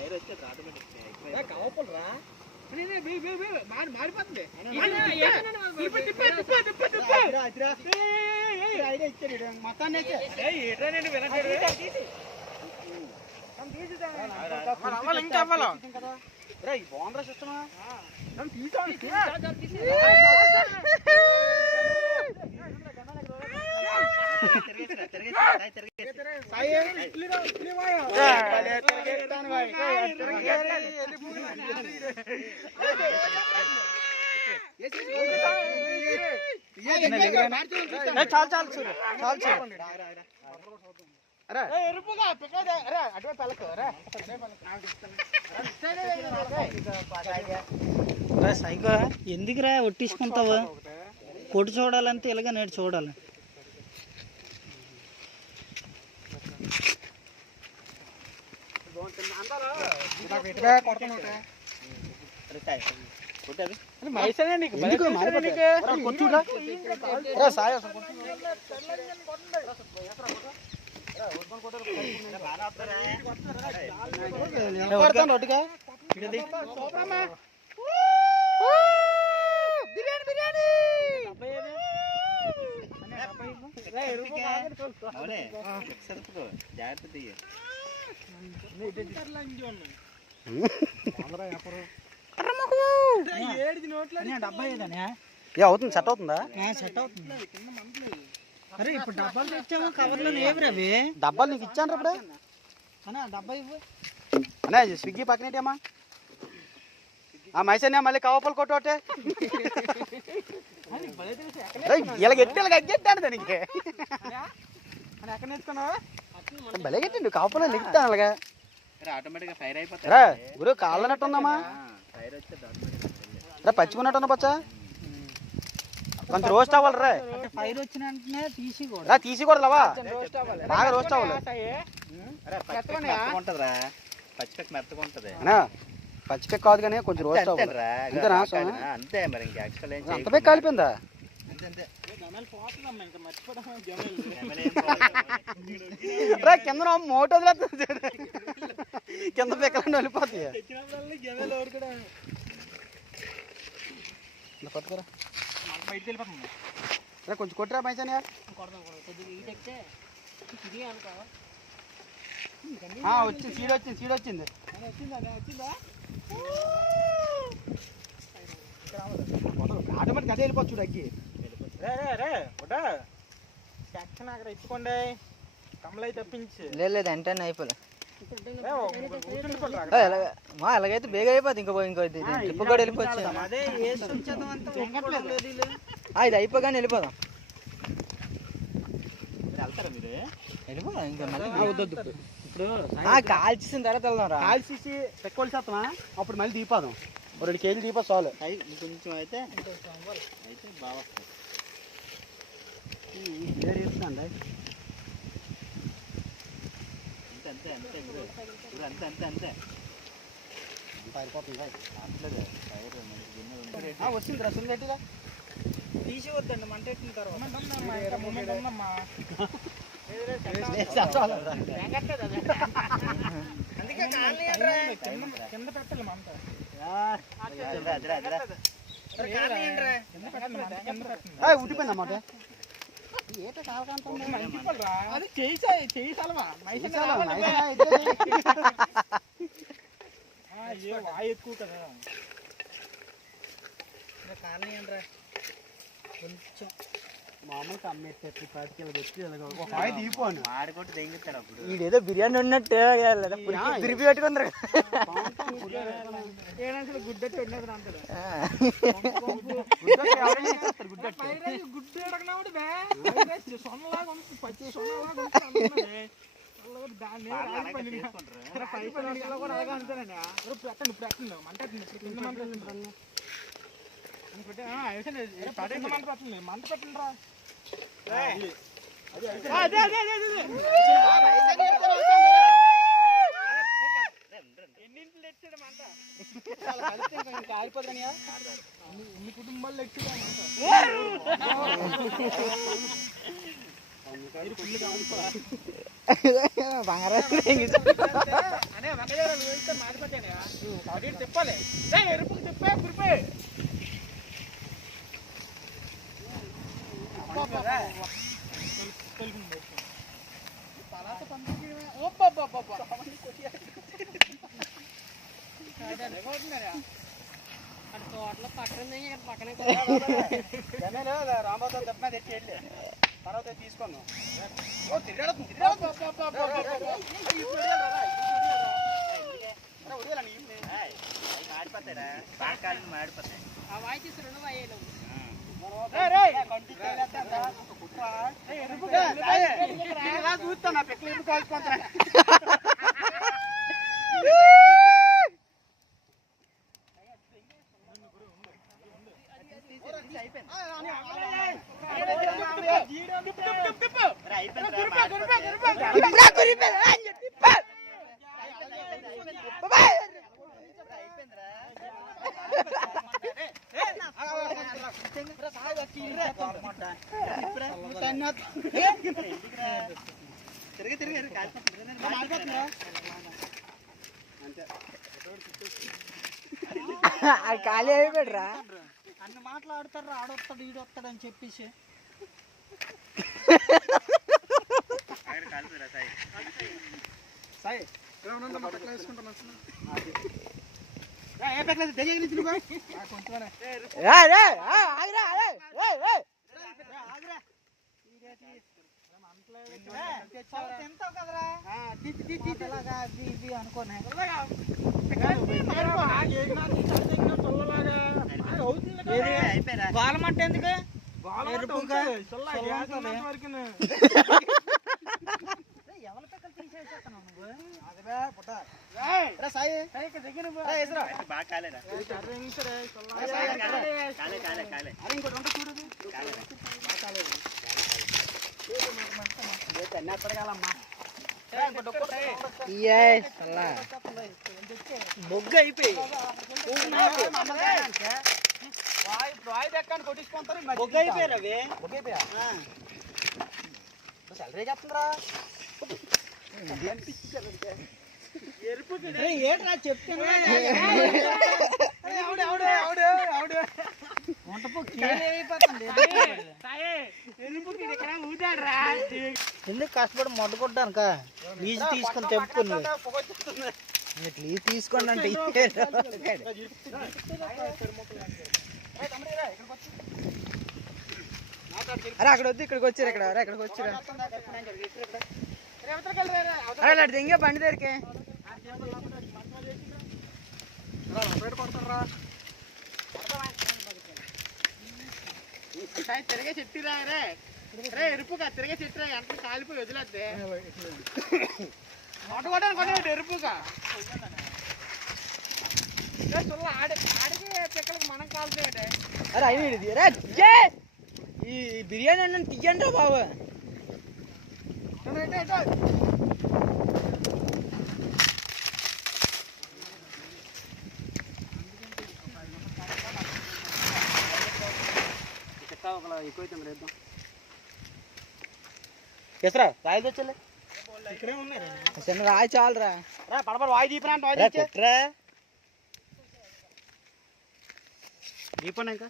Fire వచ్చేది automatic కావపలరా మారిపోతుంది మొత్తాన్ని ఇంకా బాగుందా సిస్టమా చాలు చాలు చూడు చాలు చూడు సైకో ఎందుకురా ఒట్టించుకుంటావు కొట్టు చూడాలంటే ఇలాగ నేడు చూడాలి అవుతుంది సెట్ అవుతుందా సెట్ అవుతుంది అరే ఇప్పుడు డబ్బాలు తెచ్చాము కవర్లో ఏమి రవి డబ్బాలు నీకు ఇచ్చాను ఇప్పుడు అన్నా డబ్బా ఇవ్వు అన్నా స్విగ్గీ పక్కనేటమ్మా మైసన్యా మళ్ళీ కవపలు కొట్టోటే ఇలా గట్టి ఇలా గట్టేట్టాను దానికి ఎక్కడ నేర్చుకున్నావా భలే గట్టి కవపలో నెగ్గుతాను అలాగా ఆటోమేటిక్గా ఫైర్ అయిపోతా గురు కాళ్ళనట్టు ఉందమ్మా ఫైర్ వచ్చేది పచ్చికున్నట్టు ఉన్నా పచ్చా కొంచెం రోస్ట్ అవ్వాలి రే ఫైర్ వచ్చిన తీసుకోకూడదు లవా బాగా రోస్ట్ అవ్వాలి ఉంటదిరా పచ్చిపెక్క మెత్తగా ఉంటది పచ్చిపెక్క కాదు కానీ కొంచెం రోస్ట్ అవ్వాలి అంతే మరి ఇంకా యాక్చువల్ అంత పెక్క కాలిపోయిందా కింద మోటో వదిలేస్తుంది కింద పెక్కలన్నీ వెళ్ళిపోతాయి పట్టుకోరా కొంచెం కొట్టరా మైసాని వచ్చింది సీడ్ వచ్చింది ఆటోమేటిక్ అదే వెళ్ళిపోవచ్చు చూడు అగ్గి సెక్షన్ అక్కడ ఇచ్చుకోండి కమలై తప్పించి లేదు అంటే అయిపోలే అలాగైతే బేగ అయిపోతుంది ఇంకో ట్రిప్ కూడా వెళ్ళిపోవచ్చు ఇది అయిపోగానే వెళ్ళిపోదాం వెళ్ళిపోదాం ఇంకా వద్దొద్దు ఇప్పుడు కాల్చేసిన తర్వాత వెళ్దాం కాల్చేసి పెట్టుకోవాల్సేస్తామా అప్పుడు మళ్ళీ దీపాదాం 2 కేజీలు దీపా చాలు కొంచెం అయితే బాగా ఇస్తుందండి అంతే అంతే అంతే వచ్చింది రసం గట్టిగా తీసి వద్దండి మంట ఎట్టిన తర్వాత కింద పెట్టాలి మంట ఉట్టిపోయిందన్నమాట అది చేయి సలవా ఎక్కువ కదా కారణం ఏంట్రా కొంచెం మామూలుగా అమ్మేస్తే 10 కిలో పెట్టి దీపోను ఆడుకుంటే దెంగుతాడు అప్పుడు వీడేదో బిర్యానీ ఉన్నట్టు తిరిగి పెట్టుకుందరు గుడ్డెట్టి ఉండదు అంటాడు సొన్నలాగా పచ్చి సొన్నలాగా దాన్ని కూడా అలాగే అంటానండి పెట్టండి పెట్టండి మంట పెట్టండి రా ఎన్నింటిలో తెచ్చాడు మంట కాలిపోతాను ఎన్ని కుటుంబాలు తెచ్చాడు మంట బంగారం తిప్పాలి తిప్పే కురిపే తోటలో పక్కన పక్కనే రాంబాబు తప్ప తెచ్చి వెళ్ళి తర్వాత తీసుకున్నాం మాడిపోతాయిరా పాకాలను మాడిపోతాయి. ఆ వాయి తీసి రెండు వాయేలు చూస్తా నా పెక్కలు ఎందుకు కాల్చుకుంటా ఖాళీ అయిపోయాడురా అన్ని మాట్లాడతారు ఆడొస్తాడు ఈడొస్తాడు అని చెప్పేసి అనుకోనే బాలమంట ఎందుకు ఎవరి పెక్కలు తీసేస్తున్నావు బాగా కాలేరా బొగ్గ అయిపోయి కొట్టించుకుంటారు బొగ్గ అయిపోయారు అవి బొగ్గ అయిపోయా సాలరీ చేస్తుందిరా ఏంట్రా చెప్తున్నా ఎందుకు కష్టపడి మొట్ట కొట్టానుక లీజు తీసుకొని తెప్పుకుని లీజు తీసుకోండి అంటే అరే అక్కడ వద్దు ఇక్కడికి వచ్చారు ఇక్కడ ఎక్కడికి వచ్చారు దింగే బండి దగ్గరికి తిరిగే చెట్టిరా రే రే ఎరుపుగా తిరిగే చెట్టు ఎంత కాలిపోయి వదిలేద్దే కొట్టుకోవడానికి ఎరుపుగా ఆడికి పిక్కలకి మనం కాల్చేయండి. అరే అయినా ఈ బిర్యానీ అన్న తీయండి రా బాబు ఎసరా రాయి తెచ్చలే ఇక్కడే ఉన్నాయి చిన్న రాయి చాలరా పడపడ వాయి దీపనా వాయి దీపనా ఇంకా